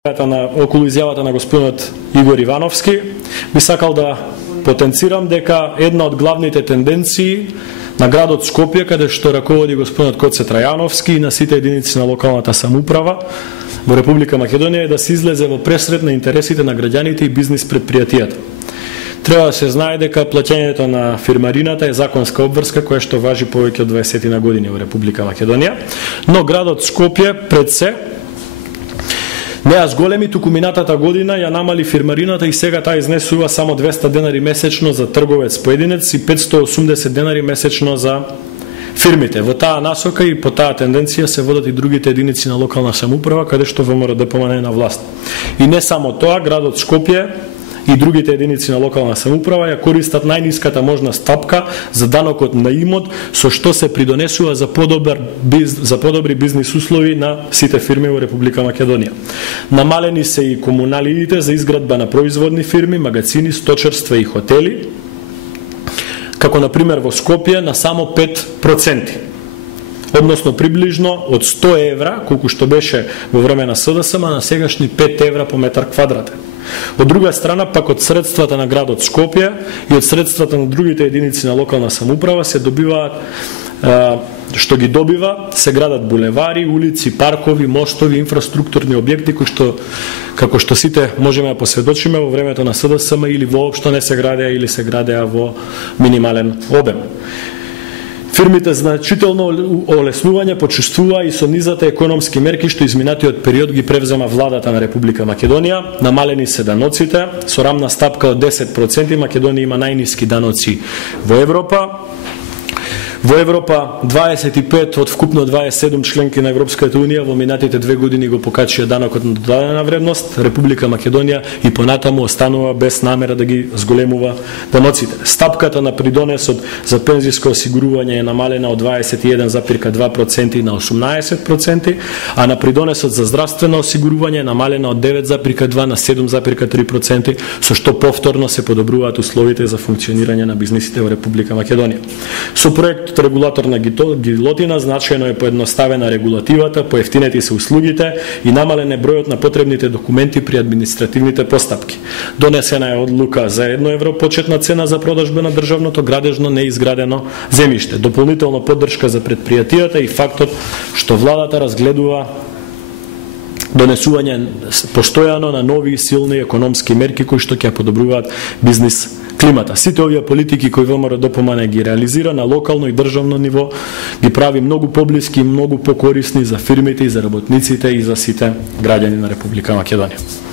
околу изјавата на господинот Игор Ивановски, би сакал да потенцирам дека една од главните тенденции на градот Скопје, каде што раководи господинот Коце Трајановски и на сите единици на локалната самоуправа во Република Македонија, е да се излезе во пресред на интересите на граѓаните и бизнис предпријатијата. Треба да се знае дека плаќањето на фирмарината е законска обврска која што важи повеќе од 20 на години во Република Македонија, но градот Скопје пред се неа зголеми, туку минатата година ја намали фирмарината и сега таа изнесува само 200 денари месечно за трговец поединец и 580 денари месечно за фирмите. Во таа насока и по таа тенденција се водат и другите единици на локална самоуправа, каде што ВМРО помане на власт. И не само тоа, градот Скопје и другите единици на локална самоуправа ја користат најниската можна стапка за данокот на имот, со што се придонесува за подобри бизнис услови на сите фирми во Република Македонија. Намалени се и комуналиите за изградба на производни фирми, магазини, сточарства и хотели, како например во Скопје на само 5%. Односно приближно од 100 евра, колку што беше во време на СДСМ, на сегашни 5 евра по метар квадратен. Од друга страна, пак од средствата на градот Скопје и од средствата на другите единици на локална самоуправа се добиваат, што ги добива, се градат булевари, улици, паркови, мостови, инфраструктурни објекти кои што, како што сите можеме да посведочиме, во времето на СДСМ или воопшто не се градеа или се градеа во минимален обем. Фирмите значително олеснување почувствува и со низата економски мерки што изминатиот период ги превзема владата на Република Македонија. Намалени се даноците, со рамна стапка од 10%, Македонија има најниски даноци во Европа. Во Европа 25 од вкупно 27 членки на Европската Унија во минатите 2 години го покачија данокот на додадена вредност. Република Македонија и понатаму останува без намера да ги зголемува даноците. Стапката на придонесот за пензиско осигурување е намалена од 21,2% на 18%, а на придонесот за здравствено осигурување е намалена од 9,2 на 7,3%, со што повторно се подобруваат условите за функционирање на бизнисите во Република Македонија. Со проект регулаторна гилотина значајно е поедноставена регулативата, поевтинети се услугите и намален е бројот на потребните документи при административните постапки. Донесена е одлука за 1 евро почетна цена за продажба на државното градежно неизградено земјиште. Дополнително поддршка за предпријатијата и фактот што владата разгледува донесување постојано на нови силни економски мерки кои што ќе подобруваат бизнис климата. Сите овие политики кои ВМРО помане ги реализира на локално и државно ниво ги прави многу поблиски и многу покорисни за фирмите и за работниците и за сите граѓани на Република Македонија.